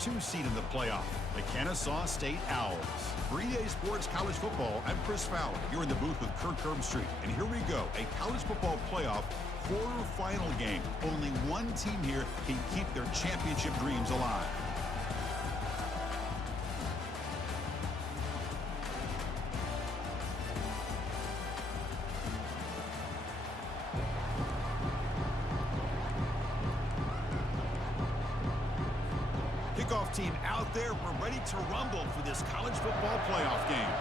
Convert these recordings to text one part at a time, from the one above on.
2 seed in the playoff, the Kennesaw State Owls. For EA Sports College Football, I'm Chris Fowler. You're in the booth with Kirk Herbstreit. And here we go, a college football playoff quarterfinal game. Only one team here can keep their championship dreams alive. Kickoff team out there. We're ready to rumble for this college football playoff game.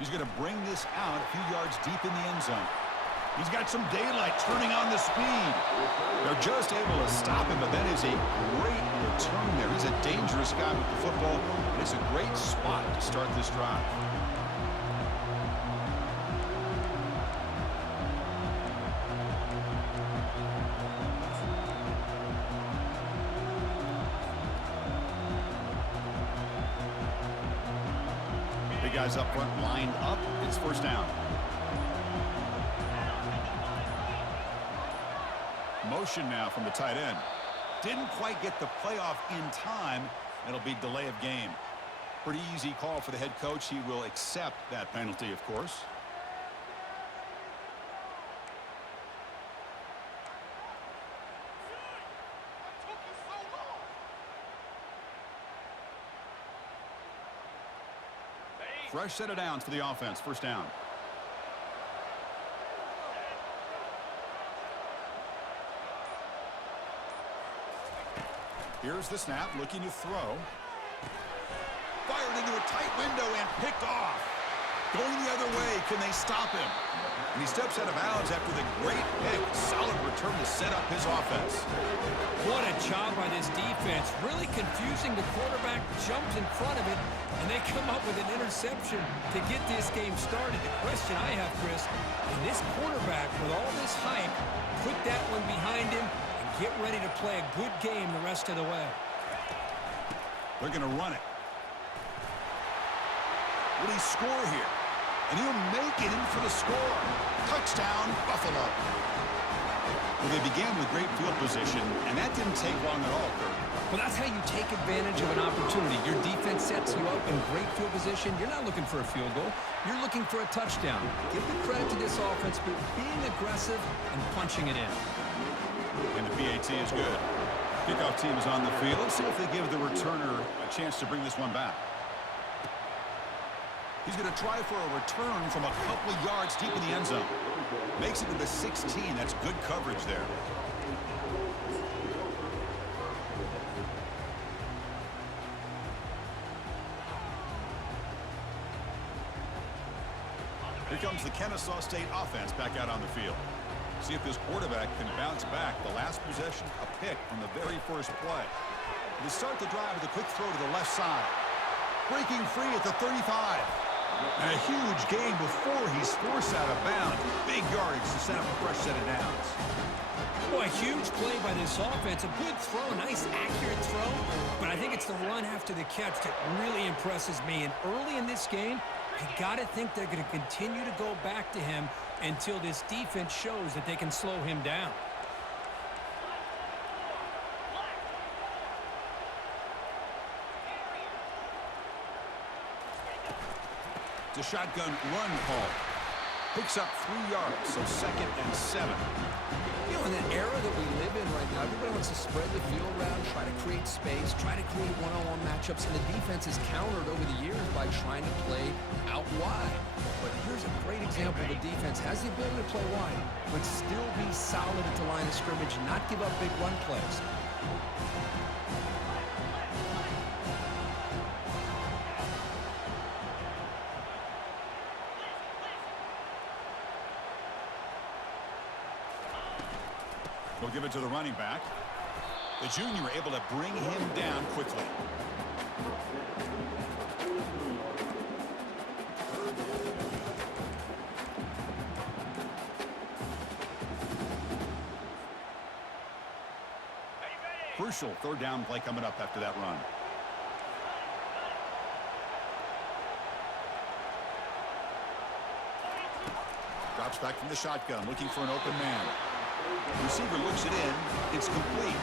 He's going to bring this out a few yards deep in the end zone. He's got some daylight turning on the speed. They're just able to stop him, but that is a great return there. He's a dangerous guy with the football, and it's a great spot to start this drive. Guys up front lined up. It's first down. Motion now from the tight end. Didn't quite get the playoff in time. It'll be delay of game. Pretty easy call for the head coach. He will accept that penalty, of course. Fresh set of downs for the offense. First down. Here's the snap, looking to throw. Fired into a tight window and picked off. Going the other way, can they stop him? And he steps out of bounds after the great pick. Solid return to set up his offense. What a job by this defense. Really confusing. The quarterback jumps in front of it, and they come up with an interception to get this game started. The question I have, Chris, can this quarterback, with all this hype, put that one behind him and get ready to play a good game the rest of the way? They're going to run it. Will he score here? And he'll make it in for the score. Touchdown, Buffalo. Well, they began with great field position, and that didn't take long at all, Kirk. Well, that's how you take advantage of an opportunity. Your defense sets you up in great field position. You're not looking for a field goal. You're looking for a touchdown. Give the credit to this offense for being aggressive and punching it in. And the PAT is good. Kickoff team is on the field. Let's see if they give the returner a chance to bring this one back. He's going to try for a return from a couple of yards deep in the end zone. Makes it to the 16. That's good coverage there. Here comes the Kennesaw State offense back out on the field. See if this quarterback can bounce back. The last possession, a pick on the very first play. They start the drive with a quick throw to the left side. Breaking free at the 35. And a huge gain before he's forced out of bounds. Big yardage to set up a fresh set of downs. Boy, a huge play by this offense. A good throw, a nice accurate throw. But I think it's the run after the catch that really impresses me. And early in this game, I got to think they're going to continue to go back to him until this defense shows that they can slow him down. It's a shotgun run call. Picks up 3 yards, so 2nd and 7. You know, in that era that we live in right now, everybody wants to spread the field around, try to create space, try to create one-on-one matchups, and the defense has countered over the years by trying to play out wide. But here's a great example. The defense has the ability to play wide, but still be solid at the line of scrimmage, not give up big run plays. We'll give it to the running back. The junior able to bring him down quickly. Crucial 3rd down play coming up after that run. Drops back from the shotgun, looking for an open man. Receiver looks it in. It's complete.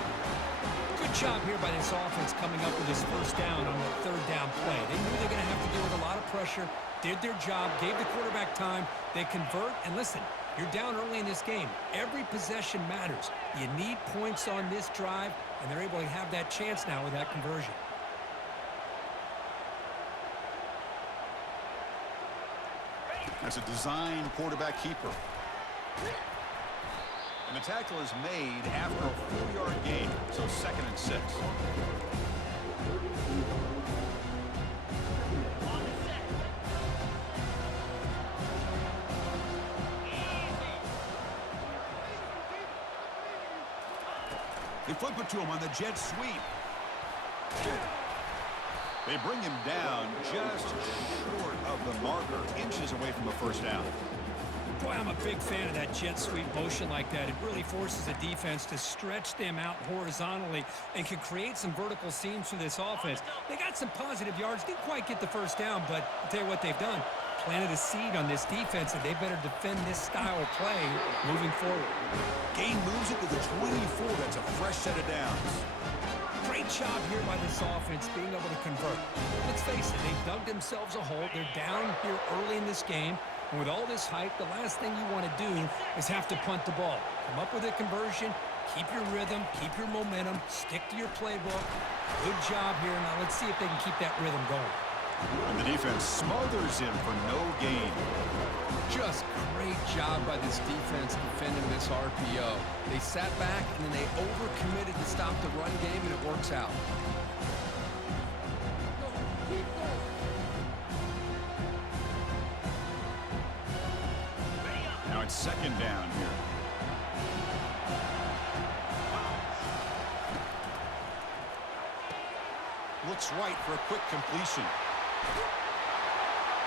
Good job here by this offense coming up with this first down on the third down play. They knew they were going to have to deal with a lot of pressure, did their job, gave the quarterback time. They convert, and listen, you're down early in this game. Every possession matters. You need points on this drive, and they're able to have that chance now with that conversion. That's a design quarterback keeper. And the tackle is made after a 4-yard gain, so 2nd and 6. They flip it to him on the jet sweep. They bring him down just short of the marker, inches away from a first down. Boy, I'm a big fan of that jet sweep motion like that. It really forces the defense to stretch them out horizontally and can create some vertical seams for this offense. They got some positive yards, didn't quite get the first down, but I'll tell you what they've done. Planted a seed on this defense, and they better defend this style of play moving forward. Gain moves it to the 24. That's a fresh set of downs. Great job here by this offense being able to convert. Let's face it, they've dug themselves a hole. They're down here early in this game. And with all this hype, the last thing you want to do is have to punt the ball. Come up with a conversion, keep your rhythm, keep your momentum, stick to your playbook. Good job here. Now let's see if they can keep that rhythm going. And the defense smothers him for no gain. Just great job by this defense defending this RPO. They sat back and then they overcommitted to stop the run game, and it works out. Now it's 2nd down here. Looks right for a quick completion.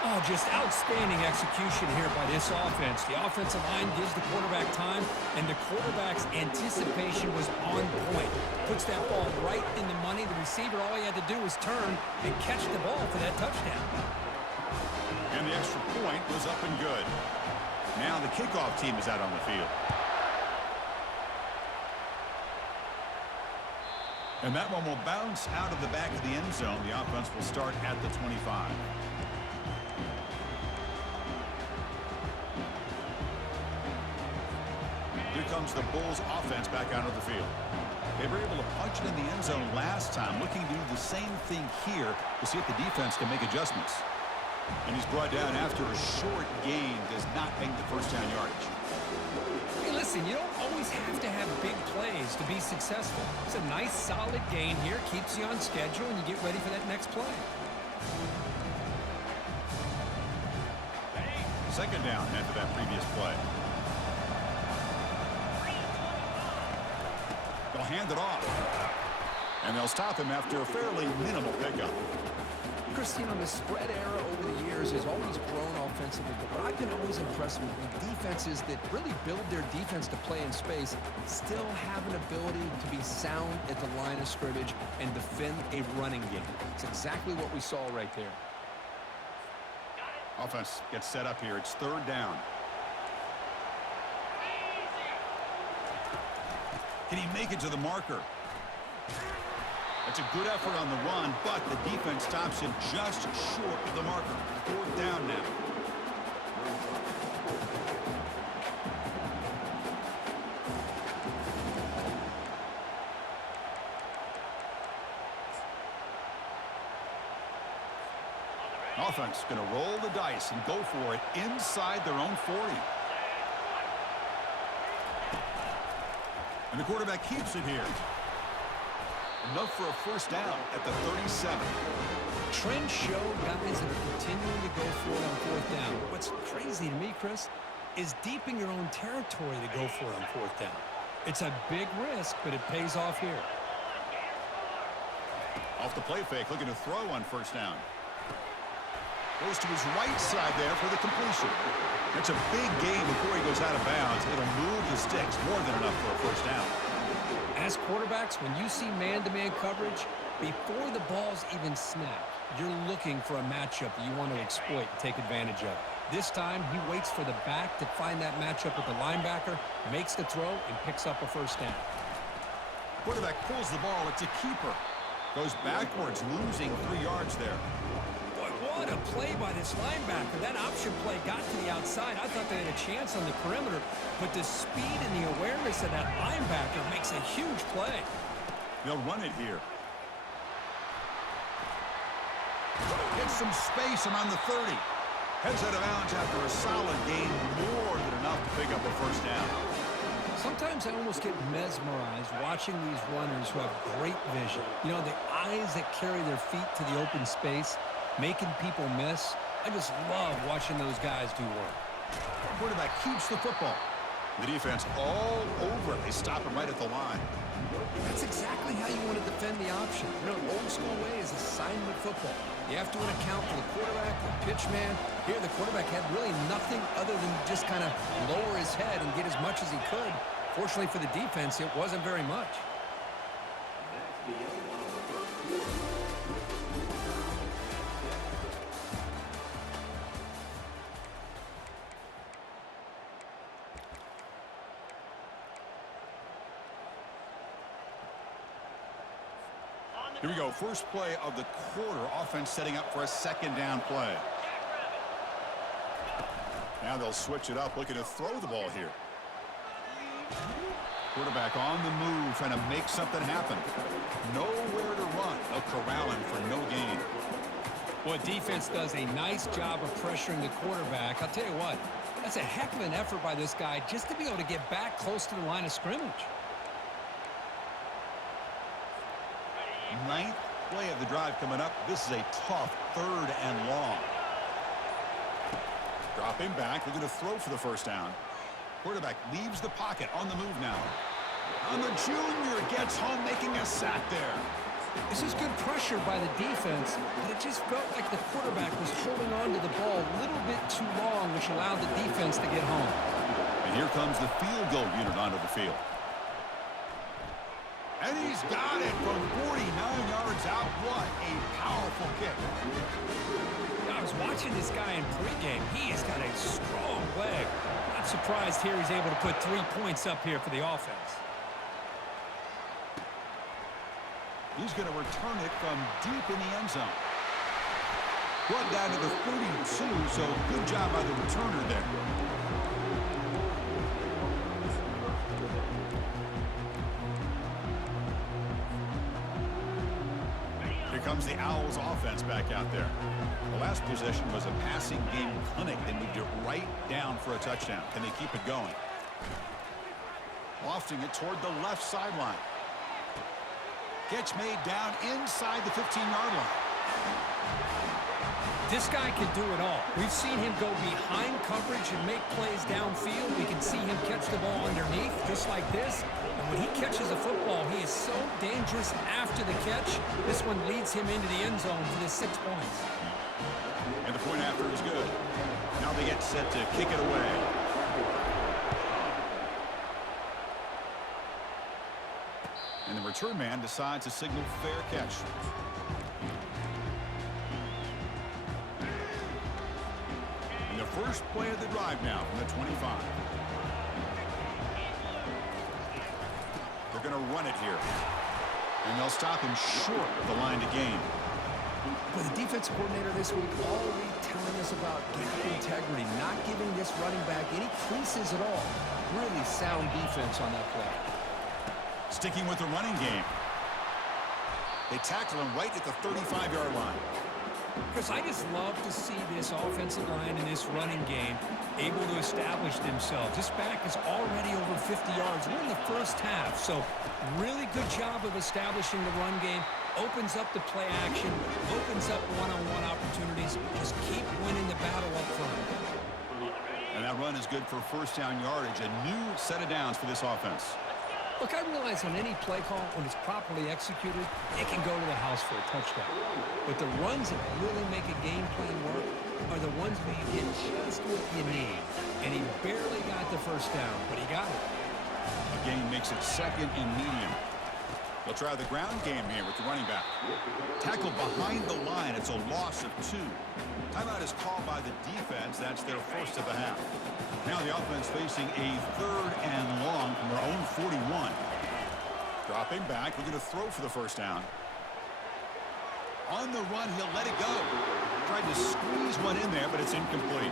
Oh, just outstanding execution here by this offense. The offensive line gives the quarterback time, and the quarterback's anticipation was on point. Puts that ball right in the money. The receiver, all he had to do was turn and catch the ball for that touchdown. And the extra point was up and good. Now the kickoff team is out on the field. And that one will bounce out of the back of the end zone. The offense will start at the 25. Here comes the Bulls offense back out of the field. They were able to punch it in the end zone last time, looking to do the same thing here to see if the defense can make adjustments. And he's brought down after a short gain, does not make the first down yardage. Hey, listen, you don't always have to have big plays to be successful. It's a nice, solid gain here, keeps you on schedule, and you get ready for that next play. 2nd down after that previous play. They'll hand it off. And they'll stop him after a fairly minimal pickup. Christine, on the spread era over the years has always grown offensively, but what I've been always impressed with defenses that really build their defense to play in space still have an ability to be sound at the line of scrimmage and defend a running game. It's exactly what we saw right there. Offense gets set up here. It's 3rd down. Can he make it to the marker? That's a good effort on the run, but the defense stops him just short of the marker. 4th down now. Offense going to roll the dice and go for it inside their own 40. And the quarterback keeps it here. Enough for a first down at the 37. Trends show guys that are continuing to go for it on 4th down. What's crazy to me, Chris, is deep in your own territory to go for it on 4th down. It's a big risk, but it pays off here. Off the play fake, looking to throw on 1st down. Goes to his right side there for the completion. That's a big gain before he goes out of bounds. It'll move the sticks, more than enough for a 1st down. As quarterbacks, when you see man-to-man coverage, before the ball's even snapped, you're looking for a matchup that you want to exploit and take advantage of. This time, he waits for the back to find that matchup with the linebacker, makes the throw, and picks up a first down. Quarterback pulls the ball. It's a keeper. Goes backwards, losing 3 yards there. Boy, what a play by this linebacker. That option play got to the outside. I thought they had a chance on the perimeter, but the speed and the awareness of that linebacker makes a huge play. They'll run it here. Gets some space and on the 30. Heads out of bounds after a solid gain, more than enough to pick up a first down. Sometimes I almost get mesmerized watching these runners who have great vision. You know, the eyes that carry their feet to the open space, making people miss. I just love watching those guys do work. Quarterback keeps the football. The defense all over it. They stop him right at the line. That's exactly how you want to defend the option. You know, old school way is assignment football. You have to account for the quarterback, the pitch man. Here, the quarterback had really nothing other than just kind of lower his head and get as much as he could. Fortunately for the defense, it wasn't very much. Here we go. First play of the quarter. Offense setting up for a second down play. Now they'll switch it up, looking to throw the ball here. Quarterback on the move, trying to make something happen. Nowhere to run. They'll corral him for no gain. Well, defense does a nice job of pressuring the quarterback. I'll tell you what, that's a heck of an effort by this guy just to be able to get back close to the line of scrimmage. Ninth play of the drive coming up. This is a tough 3rd and long. Dropping back, looking to throw for the first down. Quarterback leaves the pocket on the move now. And the junior gets home, making a sack there. This is good pressure by the defense, but it just felt like the quarterback was holding on to the ball a little bit too long, which allowed the defense to get home. And here comes the field goal unit onto the field. And he's got it from 49 yards out. What a powerful kick. I was watching this guy in pregame. He has got a strong leg. Not surprised here he's able to put 3 points up here for the offense. He's going to return it from deep in the end zone. Brought down to the 32, so good job by the returner there. Here comes the Owls offense back out there. The last possession was a passing game clinic. They moved it right down for a touchdown. Can they keep it going? Lofting it toward the left sideline. Catch made down inside the 15-yard line. This guy can do it all. We've seen him go behind coverage and make plays downfield. We can see him catch the ball underneath, just like this. And when he catches a football, he is so dangerous after the catch. This one leads him into the end zone for the 6 points. And the point after is good. Now they get set to kick it away. And the return man decides to signal fair catch. And the first play of the drive now from the 25. They're going to run it here. And they'll stop him short of the line to gain. Well, the defense coordinator this week already telling us about gap integrity, not giving this running back any creases at all. Really sound defense on that play. Sticking with the running game. They tackle him right at the 35-yard line. Chris, I just love to see this offensive line and this running game able to establish themselves. This back is already over 50 yards. We're in the first half, so really good job of establishing the run game. Opens up the play action, opens up one-on-one opportunities. Just keep winning the battle up front. And that run is good for first down yardage. A new set of downs for this offense. Look, I realize on any play call, when it's properly executed, it can go to the house for a touchdown. But the runs that really make a game plan work are the ones where you get just what you need. And he barely got the first down, but he got it. The game makes it second and medium. They'll try the ground game here with the running back. Tackled behind the line. It's a loss of 2. Timeout is called by the defense. That's their first of the half. Now the offense facing a 3rd and long from their own 41. Dropping back, we're going to throw for the first down. On the run, he'll let it go. Tried to squeeze one in there, but it's incomplete.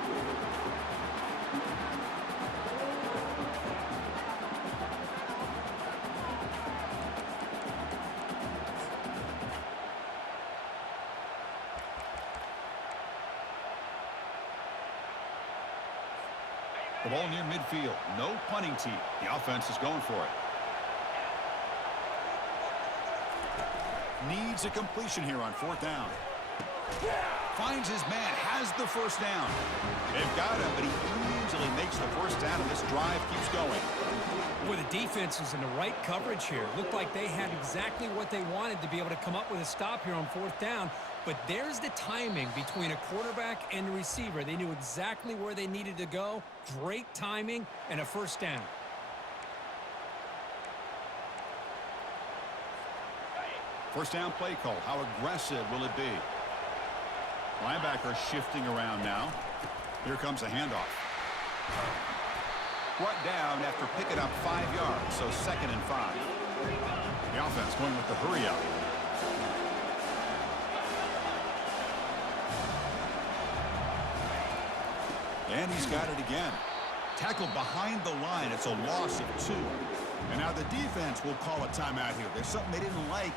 The ball near midfield. No punting tee. The offense is going for it. Needs a completion here on 4th down. Finds his man. Has the first down. They've got him, but he easily makes the first down, and this drive keeps going. Well, the defense is in the right coverage here. Looked like they had exactly what they wanted to be able to come up with a stop here on 4th down. But there's the timing between a quarterback and a receiver. They knew exactly where they needed to go. Great timing and a first down. First down play call. How aggressive will it be? Linebacker shifting around now. Here comes a handoff. Brought down after picking up 5 yards, so 2nd and 5. The offense going with the hurry up. And he's got it again. Tackled behind the line. It's a loss of 2. And now the defense will call a timeout here. There's something they didn't like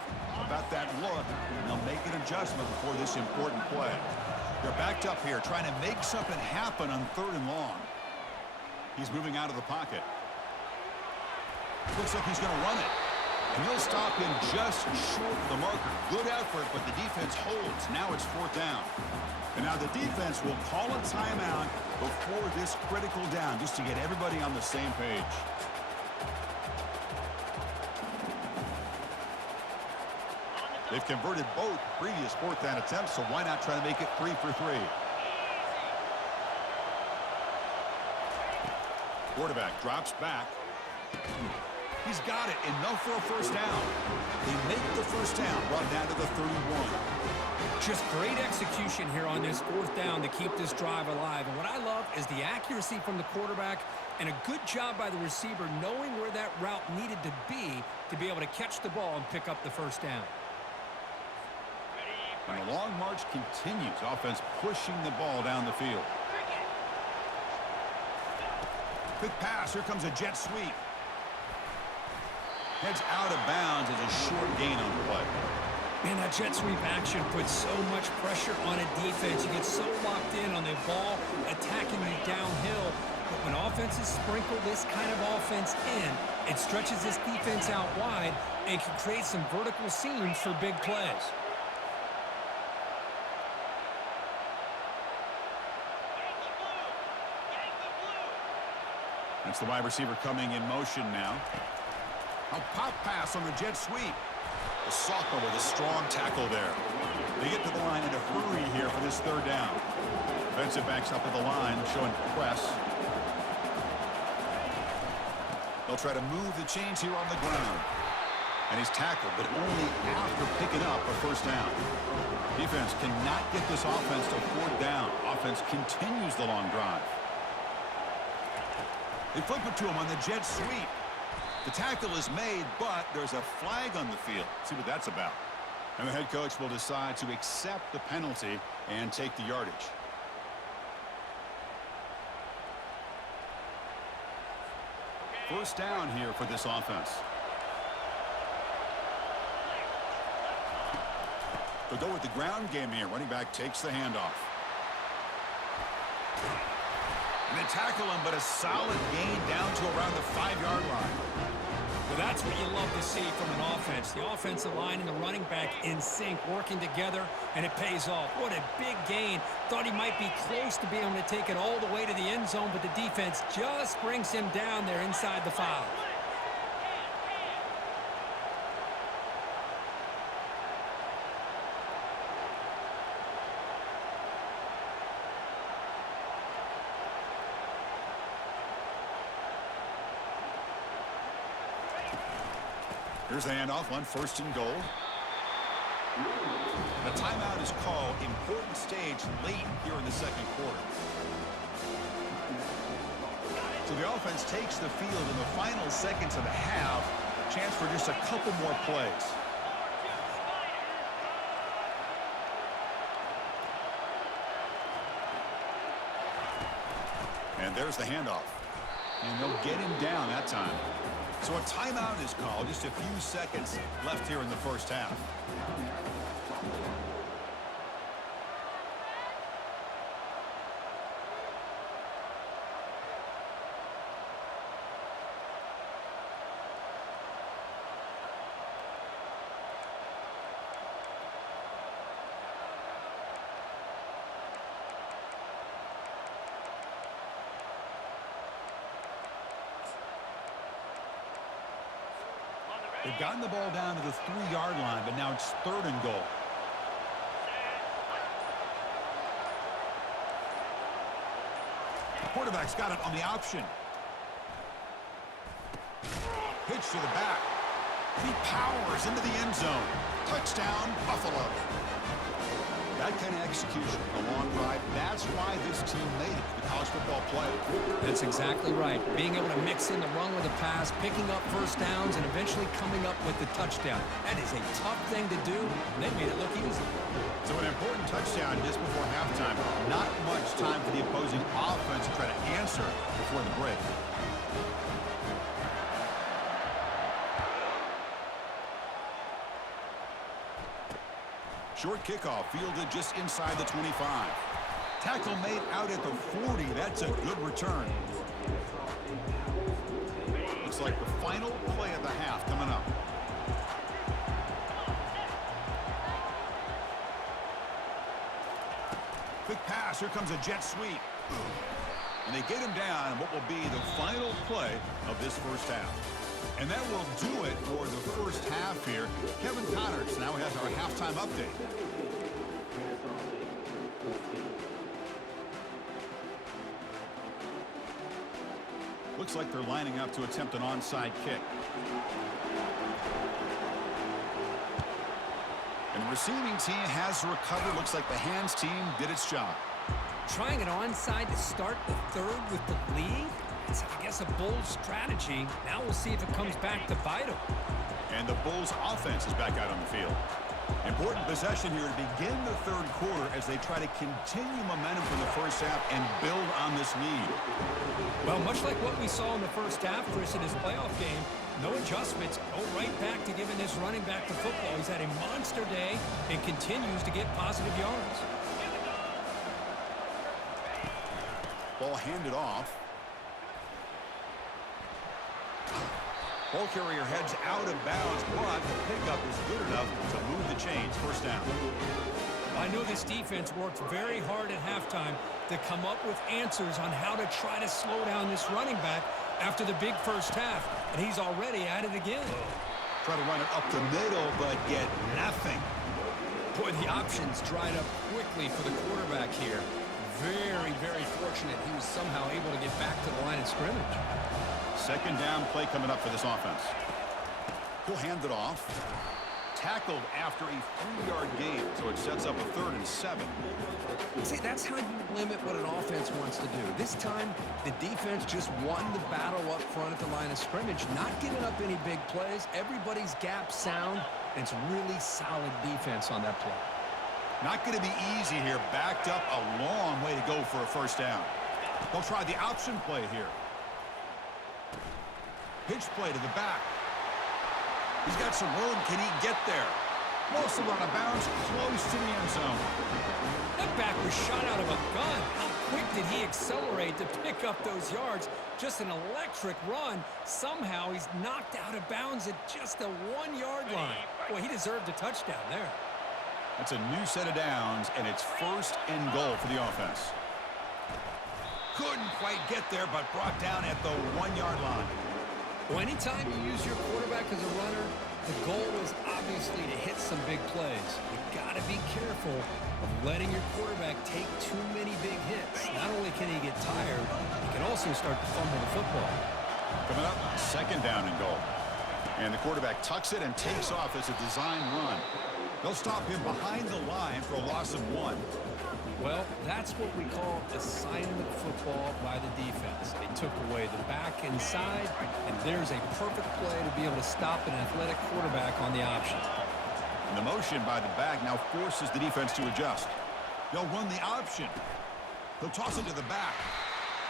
about that look, and they'll make an adjustment before this important play. They're backed up here, trying to make something happen on 3rd and long. He's moving out of the pocket. Looks like he's going to run it. And he'll stop him just short of the marker. Good effort, but the defense holds. Now it's 4th down. And now the defense will call a timeout before this critical down, just to get everybody on the same page. They've converted both previous 4th down attempts, so why not try to make it 3 for 3? Quarterback drops back. He's got it. Enough for a first down. They make the first down, brought down to the 31. Just great execution here on this 4th down to keep this drive alive. And what I love is the accuracy from the quarterback and a good job by the receiver knowing where that route needed to be able to catch the ball and pick up the first down. And the long march continues. Offense pushing the ball down the field. Quick pass. Here comes a jet sweep. Heads out of bounds as a short gain on the play. Man, that jet sweep action puts so much pressure on a defense. You get so locked in on the ball attacking you downhill. But when offenses sprinkle this kind of offense in, it stretches this defense out wide and can create some vertical seams for big plays. That's the wide receiver coming in motion now. A pop pass on the jet sweep. The sophomore with a strong tackle there. They get to the line in a hurry here for this 3rd down. Defensive backs up at the line, showing press. They'll try to move the chains here on the ground. And he's tackled, but only after picking up a first down. Defense cannot get this offense to 4th down. Offense continues the long drive. They flip it to him on the jet sweep. The tackle is made, but there's a flag on the field. See what that's about. And the head coach will decide to accept the penalty and take the yardage. First down here for this offense. They'll go with the ground game here. Running back takes the handoff. And they tackle him, but a solid gain down to around the 5-yard line. Well, that's what you love to see from an offense. The offensive line and the running back in sync, working together, and it pays off. What a big gain. Thought he might be close to being able to take it all the way to the end zone, but the defense just brings him down there inside the 5. Here's the handoff on 1st and goal. A timeout is called. Important stage late here in the second quarter. So the offense takes the field in the final seconds of the half. Chance for just a couple more plays. And there's the handoff. And they'll get him down that time. So a timeout is called. Just a few seconds left here in the first half. They've gotten the ball down to the 3-yard line, but now it's 3rd and goal. The quarterback's got it on the option. Pitch to the back. He powers into the end zone. Touchdown, Buffalo. That kind of execution, a long drive, that's why this team made it to the college football playoff. That's exactly right. Being able to mix in the run with the pass, picking up first downs, and eventually coming up with the touchdown. That is a tough thing to do, and they made it look easy. So an important touchdown just before halftime. Not much time for the opposing offense to try to answer before the break. Short kickoff fielded just inside the 25. Tackle made out at the 40. That's a good return. Looks like the final play of the half coming up. Quick pass. Here comes a jet sweep. And they get him down in what will be the final play of this first half. And that will do it for the first half here. Kevin Connors now has our halftime update. Looks like they're lining up to attempt an onside kick. And the receiving team has recovered. Looks like the hands team did its job. Trying an onside to start the 3rd with the lead? It's, I guess, a bold strategy. Now we'll see if it comes back to bite them. And the Bulls offense is back out on the field. Important possession here to begin the 3rd quarter as they try to continue momentum from the first half and build on this lead. Well, much like what we saw in the first half, Chris, in his playoff game, no adjustments, go right back to giving this running back to football. He's had a monster day and continues to get positive yards. Ball handed off. Ball carrier heads out of bounds, but the pickup is good enough to move the chains. First down. I know this defense worked very hard at halftime to come up with answers on how to try to slow down this running back after the big first half, and he's already at it again. Try to run it up the middle, but get nothing. Boy, the options dried up quickly for the quarterback here. Very, very fortunate he was somehow able to get back to the line of scrimmage. Second down play coming up for this offense. He'll hand it off. Tackled after a 3-yard gain, so it sets up a 3rd and 7. See, that's how you limit what an offense wants to do. This time, the defense just won the battle up front at the line of scrimmage, not giving up any big plays. Everybody's gap sound, and it's really solid defense on that play. Not going to be easy here. Backed up a long way to go for a first down. They'll try the option play here. Pitch play to the back. He's got some room. Can he get there? Mostly out of bounds, close to the end zone. That back was shot out of a gun. How quick did he accelerate to pick up those yards? Just an electric run. Somehow he's knocked out of bounds at just the 1-yard line. Boy, he deserved a touchdown there. That's a new set of downs, and it's 1st and goal for the offense. Couldn't quite get there, but brought down at the 1-yard line. Well, anytime you use your quarterback as a runner, the goal is obviously to hit some big plays. You got to be careful of letting your quarterback take too many big hits. Not only can he get tired, he can also start to fumble the football. Coming up, 2nd down and goal. And the quarterback tucks it and takes off as a design run. They'll stop him behind the line for a loss of 1. Well, that's what we call assignment football by the defense. They took away the back inside, and there's a perfect play to be able to stop an athletic quarterback on the option. And the motion by the back now forces the defense to adjust. They'll run the option. They'll toss it to the back.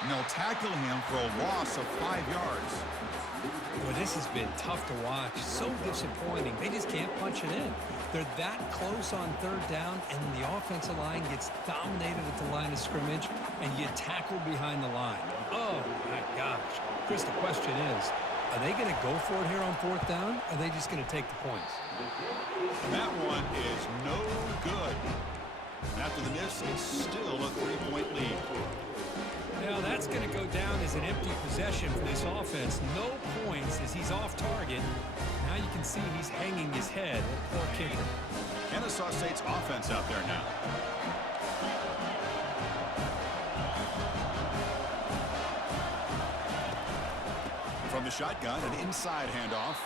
And they'll tackle him for a loss of 5 yards. Boy, this has been tough to watch. So disappointing. They just can't punch it in. They're that close on 3rd down, and the offensive line gets dominated at the line of scrimmage, and you tackle behind the line. Oh, my gosh. Chris, the question is, are they going to go for it here on 4th down, or are they just going to take the points? And that one is no good. And after the miss, it's still a 3-point lead. Now that's going to go down as an empty possession for this offense. No points as he's off target. Now you can see he's hanging his head. Poor kicker. Kennesaw State's offense out there now. From the shotgun, an inside handoff.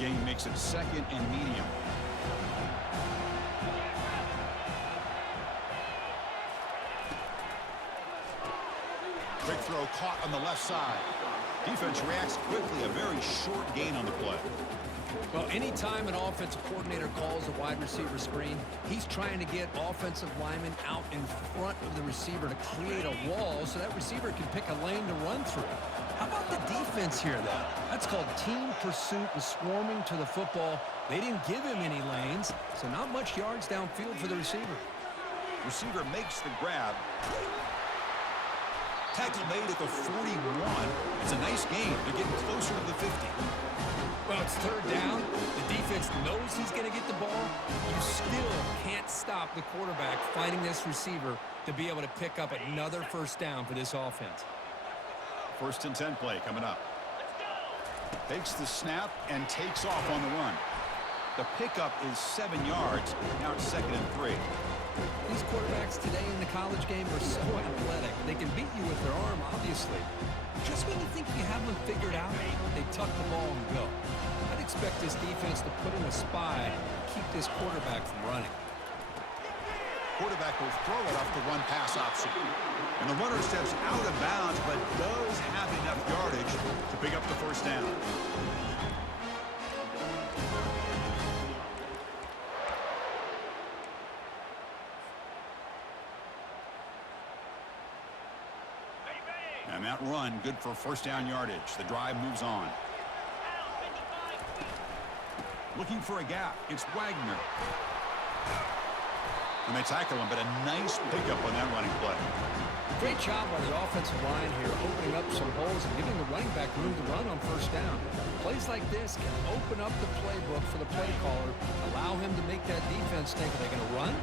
Gain makes it 2nd and medium. Quick throw caught on the left side. Defense reacts quickly. A very short gain on the play. Well, anytime an offensive coordinator calls a wide receiver screen, he's trying to get offensive linemen out in front of the receiver to create a wall so that receiver can pick a lane to run through. How about the defense here, though? That's called team pursuit and swarming to the football. They didn't give him any lanes, so not much yards downfield for the receiver. Receiver makes the grab. Tackle made at the 41. It's a nice gain. They're getting closer to the 50. Well, it's 3rd down. The defense knows he's going to get the ball. You still can't stop the quarterback finding this receiver to be able to pick up another 1st down for this offense. 1st and 10 play coming up. Takes the snap and takes off on the run. The pickup is 7 yards. Now it's 2nd and 3. These quarterbacks today in the college game are so athletic. They can beat you with their arm, obviously. Just when you think you have them figured out, they tuck the ball and go. I'd expect this defense to put in a spy and keep this quarterback from running. Quarterback will throw it off the run-pass option. And the runner steps out of bounds, but does have enough yardage to pick up the 1st down. And that run, good for 1st down yardage. The drive moves on. Looking for a gap. It's Wagner. And they tackle him, but a nice pickup on that running play. Great job by the offensive line here, opening up some holes and giving the running back room to run on 1st down. Plays like this can open up the playbook for the play caller, allow him to make that defense think, are they going to run?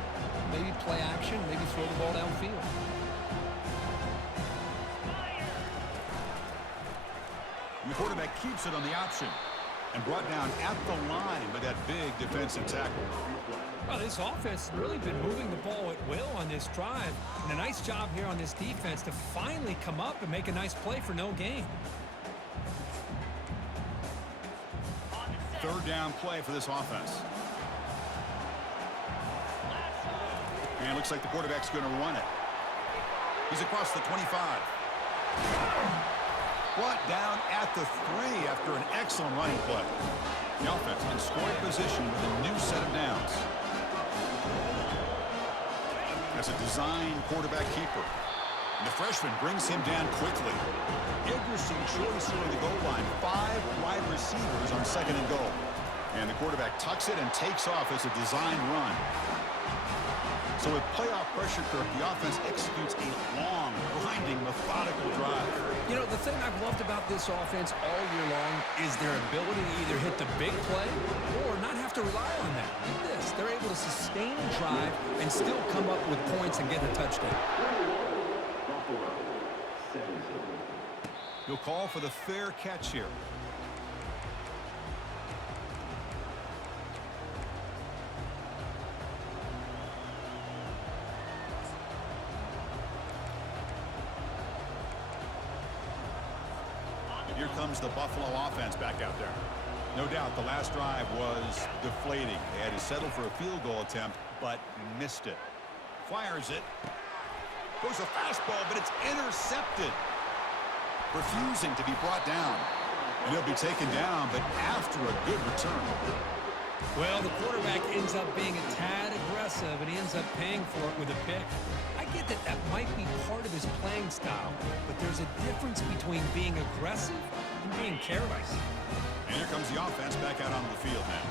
Maybe play action, maybe throw the ball downfield. And the quarterback keeps it on the option and brought down at the line by that big defensive tackle. Well, this offense has really been moving the ball at will on this drive. And a nice job here on this defense to finally come up and make a nice play for no gain. 3rd down play for this offense. And it looks like the quarterback's going to run it. He's across the 25. Brought down at the 3 after an excellent running play. The offense in scoring position with a new set of downs. That's a design quarterback keeper. And the freshman brings him down quickly. Interesting choice here on the goal line. 5 wide receivers on 2nd and goal. And the quarterback tucks it and takes off as a design run. So with playoff pressure, Kirk, the offense executes a long, grinding, methodical drive. You know, the thing I've loved about this offense all year long is their ability to either hit the big play or not have to rely on that. Look at this. They're able to sustain a drive and still come up with points and get a touchdown. He'll call for the fair catch here. comes the Buffalo offense back out there. No doubt the last drive was deflating. They had to settle for a field goal attempt, but missed it. Fires it. Goes a fastball, but it's intercepted. Refusing to be brought down. And he'll be taken down, but after a good return. Well, the quarterback ends up being a tad aggressive, and he ends up paying for it with a pick. I get that that might be part of his playing style, but there's a difference between being aggressive and being careless. And here comes the offense back out onto the field now.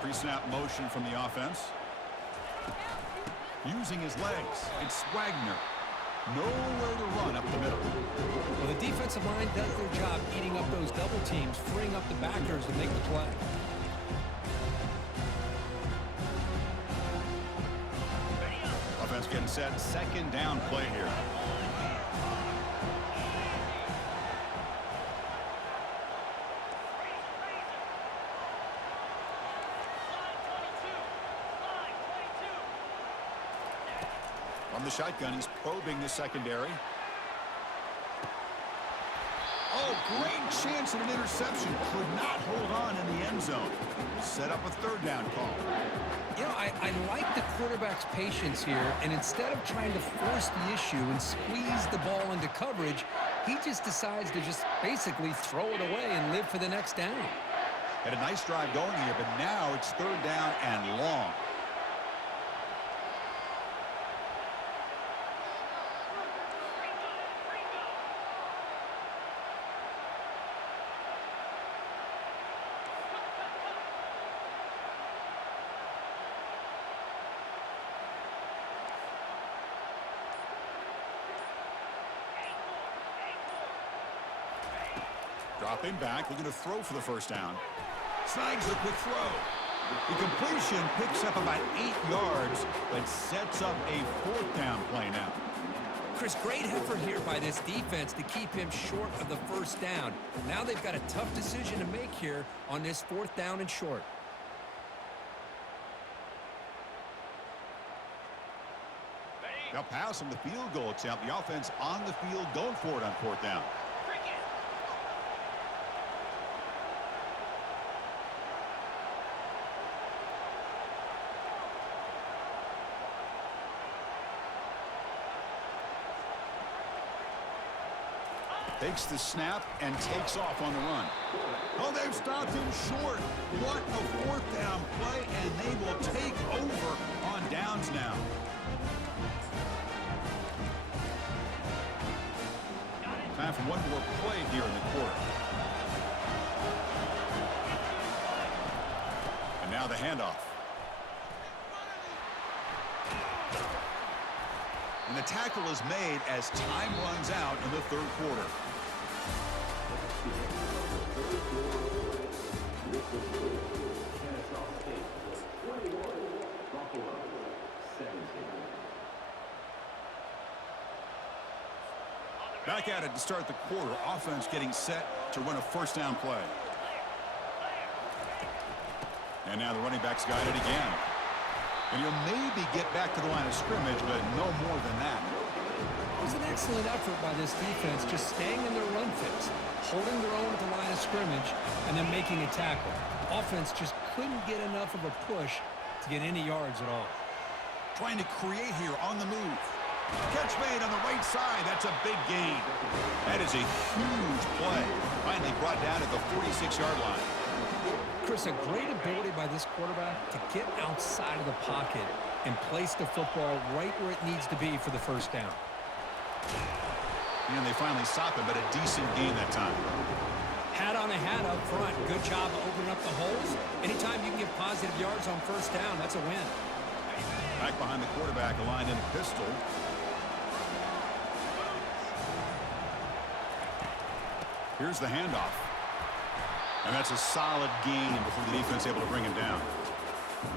Pre-snap motion from the offense. Using his legs. It's Wagner. Nowhere to run up the middle. Well, the defensive line does their job eating up those double teams, freeing up the backers to make the play. Offense getting set. Second down play here. From the shotgun, he's probing the secondary. Oh, great chance at an interception. Could not hold on in the end zone. Set up a third down call. You know, I like the quarterback's patience here, and instead of trying to force the issue and squeeze the ball into coverage, he just decides to just basically throw it away and live for the next down. Had a nice drive going here, but now it's third down and long. Dropping back, looking to throw for the first down. Snags the quick throw. The completion picks up about 8 yards, but sets up a fourth down play now. Chris, great effort here by this defense to keep him short of the first down. Now they've got a tough decision to make here on this fourth down and short. Now pass on the field goal attempt. The offense on the field going for it on fourth down. Takes the snap and takes off on the run. Oh, they've stopped him short. What a fourth down play, and they will take over on downs now. Time for one more play here in the quarter. And now the handoff. And the tackle is made as time runs out in the third quarter. Back at it to start the quarter. Offense getting set to run a first down play. And now the running back's got it again. And he'll maybe get back to the line of scrimmage, but no more than that. It was an excellent effort by this defense, just staying in their run fits, holding their own at the line of scrimmage, and then making a tackle. Offense just couldn't get enough of a push to get any yards at all. Trying to create here on the move. Catch made on the right side. That's a big gain. That is a huge play. Finally brought down at the 46-yard line. Chris, a great ability by this quarterback to get outside of the pocket and place the football right where it needs to be for the first down. And they finally stop him, but a decent gain that time. Hat on a hat up front. Good job of opening up the holes. Anytime you can get positive yards on first down, that's a win. Back behind the quarterback, aligned in a pistol. Here's the handoff. And that's a solid gain before the defense able to bring him down.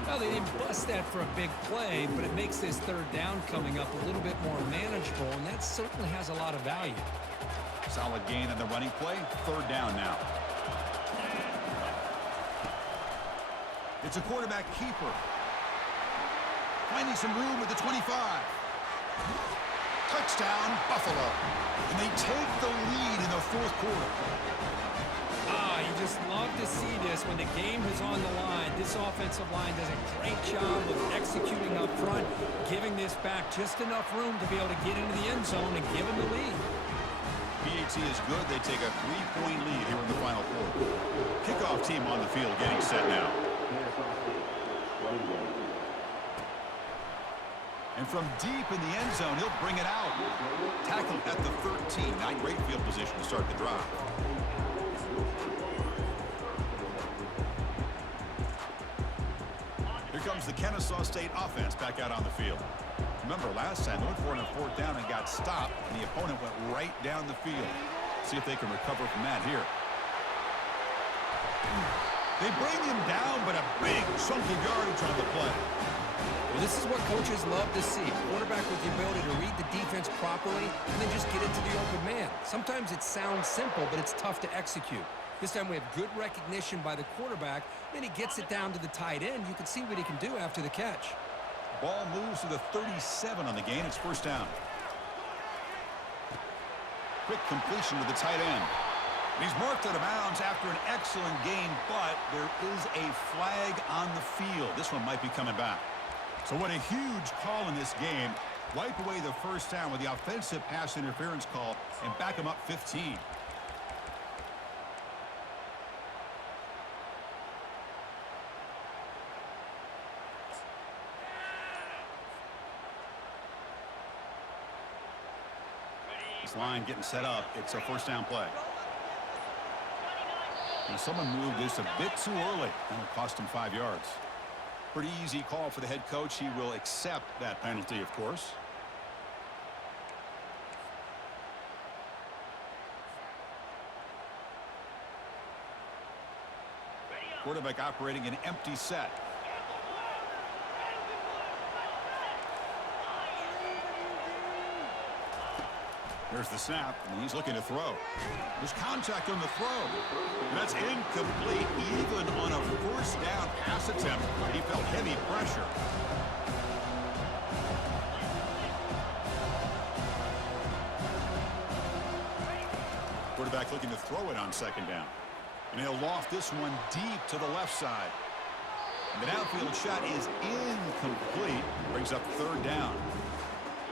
Well, they didn't bust that for a big play, but it makes this third down coming up a little bit more manageable, and that certainly has a lot of value. Solid gain on the running play. Third down now. It's a quarterback keeper. Finding some room at the 25. Touchdown, Buffalo. And they take the lead in the fourth quarter. You just love to see this when the game is on the line. This offensive line does a great job of executing up front, giving this back just enough room to be able to get into the end zone and give them the lead. PAT is good. They take a 3-point lead here in the final quarter. Kickoff team on the field getting set now. And from deep in the end zone, he'll bring it out. Tackled at the 13. Not great field position to start the drive. Here comes the Kennesaw State offense back out on the field. Remember, last time, they went for it on fourth down and got stopped, and the opponent went right down the field. See if they can recover from that here. They bring him down, but a big chunky yardage on the play. Well, this is what coaches love to see. Quarterback with the ability to read the defense properly and then just get into the open man. Sometimes it sounds simple, but it's tough to execute. This time we have good recognition by the quarterback. Then he gets it down to the tight end. You can see what he can do after the catch. Ball moves to the 37 on the gain. It's first down. Quick completion to the tight end. And he's marked out of bounds after an excellent gain, but there is a flag on the field. This one might be coming back. So what a huge call in this game. Wipe away the first down with the offensive pass interference call and back him up 15. This line getting set up. It's a first down play. And someone moved this a bit too early. That'll cost him 5 yards. Pretty easy call for the head coach. He will accept that penalty, of course. Quarterback operating an empty set. There's the snap, and he's looking to throw. There's contact on the throw. That's incomplete, even on a first down pass attempt. He felt heavy pressure. Quarterback looking to throw it on second down. And he'll loft this one deep to the left side. And the downfield shot is incomplete. Brings up third down.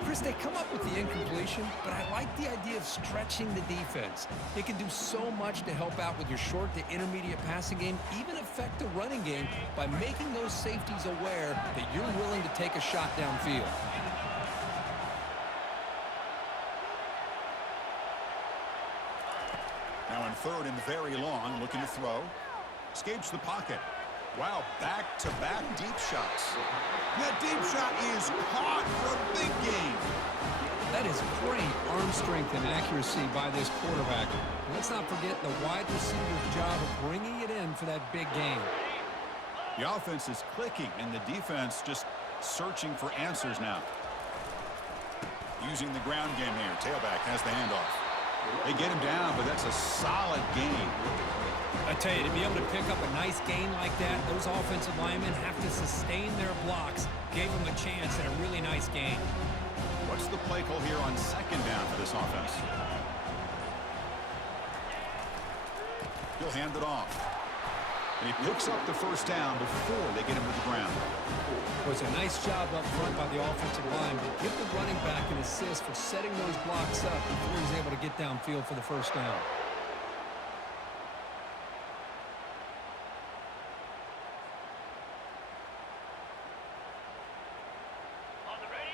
Chris, they come up with the incompletion, but I like the idea of stretching the defense. It can do so much to help out with your short to intermediate passing game, even affect the running game by making those safeties aware that you're willing to take a shot downfield. Now in third and very long, looking to throw. Escapes the pocket. Wow, back-to-back deep shots. That deep shot is caught for a big gain. That is great arm strength and accuracy by this quarterback. And let's not forget the wide receiver's job of bringing it in for that big gain. The offense is clicking, and the defense just searching for answers now. Using the ground game here. Tailback has the handoff. They get him down, but that's a solid gain. I tell you, to be able to pick up a nice gain like that, those offensive linemen have to sustain their blocks. Gave them a chance at a really nice gain. What's the play call here on second down for this offense? He'll hand it off. And he picks up the first down before they get him to the ground. It was a nice job up front by the offensive line, but give the running back an assist for setting those blocks up before he was able to get downfield for the first down.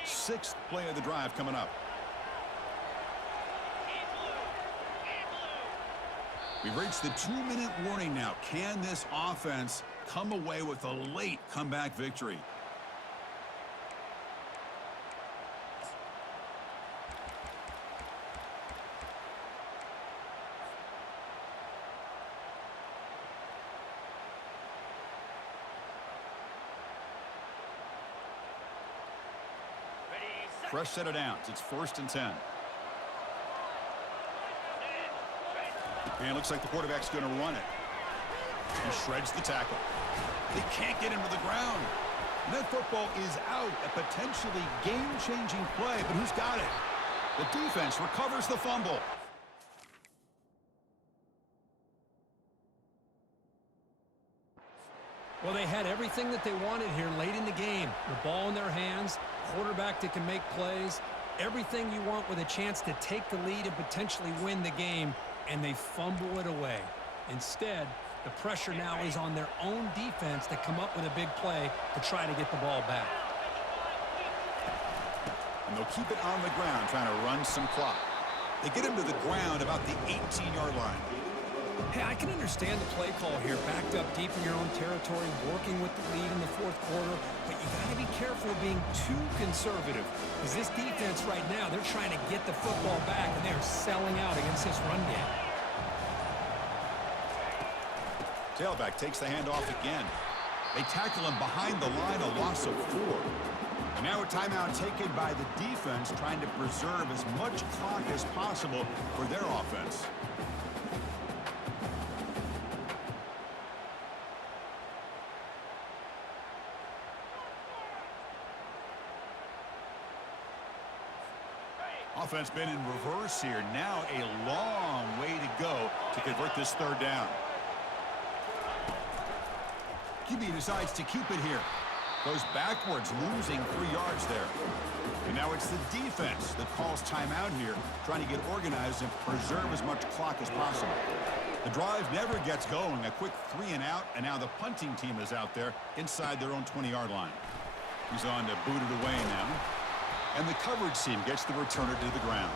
Sixth play of the drive coming up. We've reached the 2-minute warning now. Can this offense come away with a late comeback victory? Fresh set of downs. It's 1st and 10. And it looks like the quarterback's going to run it. He shreds the tackle. They can't get him to the ground. And that football is out. A potentially game-changing play, but who's got it? The defense recovers the fumble. Well, they had everything that they wanted here late in the game. The ball in their hands, quarterback that can make plays, everything you want with a chance to take the lead and potentially win the game, and they fumble it away. Instead, the pressure now is on their own defense to come up with a big play to try to get the ball back. And they'll keep it on the ground, trying to run some clock. They get him to the ground about the 18-yard line. Hey, I can understand the play call here, backed up deep in your own territory, working with the lead in the fourth quarter, but you got to be careful of being too conservative, because this defense right now, they're trying to get the football back, and they're selling out against this run game. Tailback takes the handoff again. They tackle him behind the line, a loss of 4. And now a timeout taken by the defense, trying to preserve as much clock as possible for their offense. Offense been in reverse here. Now a long way to go to convert this third down. QB decides to keep it here. Goes backwards, losing 3 yards there. And now it's the defense that calls timeout here, trying to get organized and preserve as much clock as possible. The drive never gets going. A quick 3 and out, and now the punting team is out there inside their own 20-yard line. He's on to boot it away now. And the coverage team gets the returner to the ground.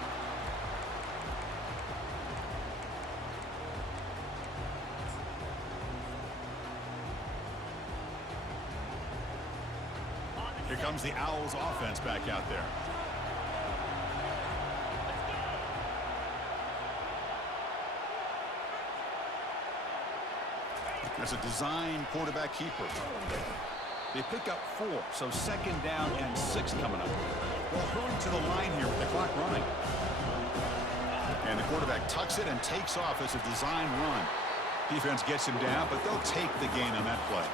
Here comes the Owls offense back out there. There's a design quarterback keeper. They pick up 4, so second down and 6 coming up. Well, hurry to the line here with the clock running. And the quarterback tucks it and takes off as a design run. Defense gets him down, but they'll take the gain on that play.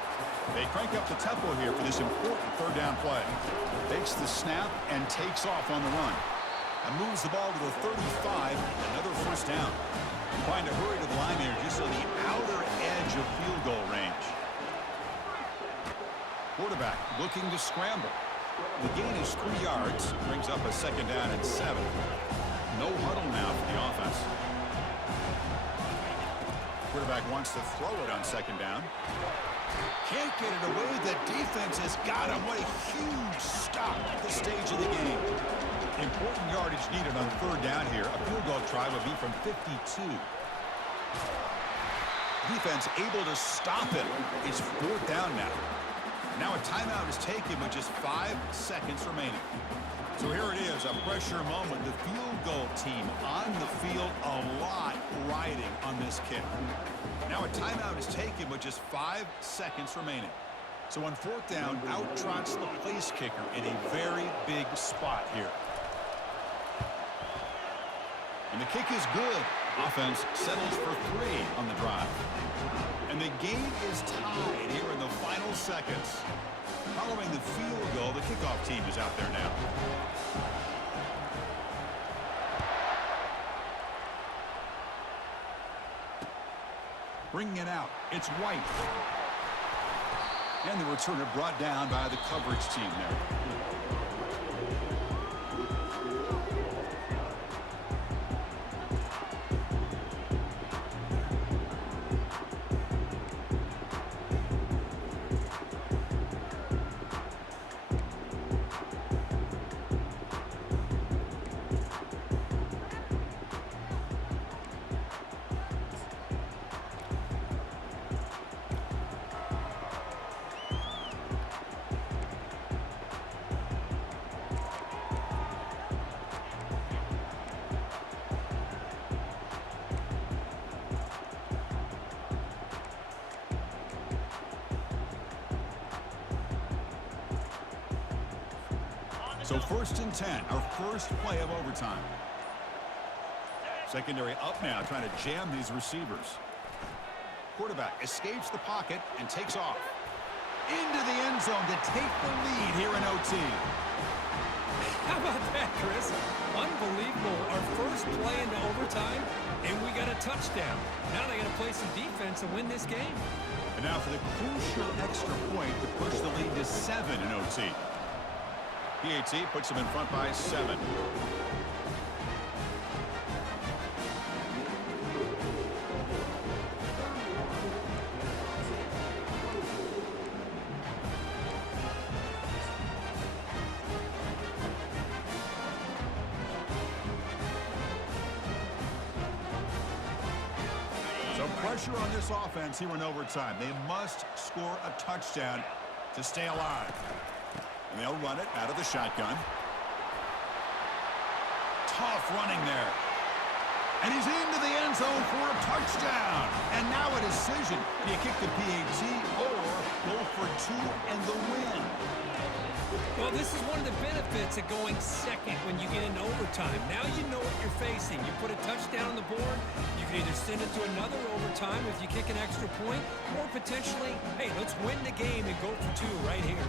They crank up the tempo here for this important third down play. Takes the snap and takes off on the run. And moves the ball to the 35, another first down. Trying to hurry to the line here just on the outer edge of field goal range. Quarterback looking to scramble. The gain is 3 yards, brings up a second down and 7. No huddle now for the offense. Quarterback wants to throw it on second down. Can't get it away. The defense has got him. What a huge stop at this stage of the game. Important yardage needed on third down here. A field goal try would be from 52. Defense able to stop it. It's fourth down now. Now a timeout is taken with just 5 seconds remaining. So here it is, a pressure moment. The field goal team on the field, a lot riding on this kick. Now a timeout is taken with just 5 seconds remaining. So on fourth down, out trots the place kicker in a very big spot here. And the kick is good. Offense settles for 3 on the drive. And the game is tied here in the final seconds. Following the field goal, the kickoff team is out there now. Bringing it out, it's White. And the returner brought down by the coverage team there. So 1st and 10, our first play of overtime. Secondary up now, trying to jam these receivers. Quarterback escapes the pocket and takes off. into the end zone to take the lead here in OT. How about that, Chris? Unbelievable. Our first play into overtime, and we got a touchdown. Now they got to play some defense and win this game. And now for the crucial extra point to push the lead to 7 in OT. PAT puts them in front by 7. Pressure on this offense here in overtime. They must score a touchdown to stay alive. And they'll run it out of the shotgun. Tough running there. And he's into the end zone for a touchdown. And now a decision. Do you kick the PAT or go for 2 and the win? Well, this is one of the benefits of going second when you get into overtime. Now you know what you're facing. You put a touchdown on the board, you can either send it to another overtime if you kick an extra point, or potentially, hey, let's win the game and go for 2 right here.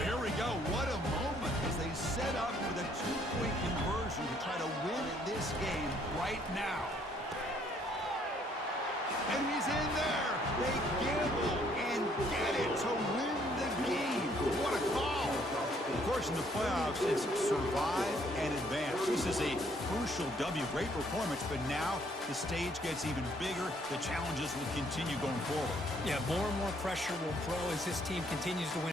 Here we go. What a moment as they set up for the 2-point conversion to try to win this game right now. And he's in there. They gamble and get it to win the game. What a call. Of course, in the playoffs, it's survive and advance. This is a crucial W. Great performance, but now the stage gets even bigger. The challenges will continue going forward. Yeah, more and more pressure will grow as this team continues to win.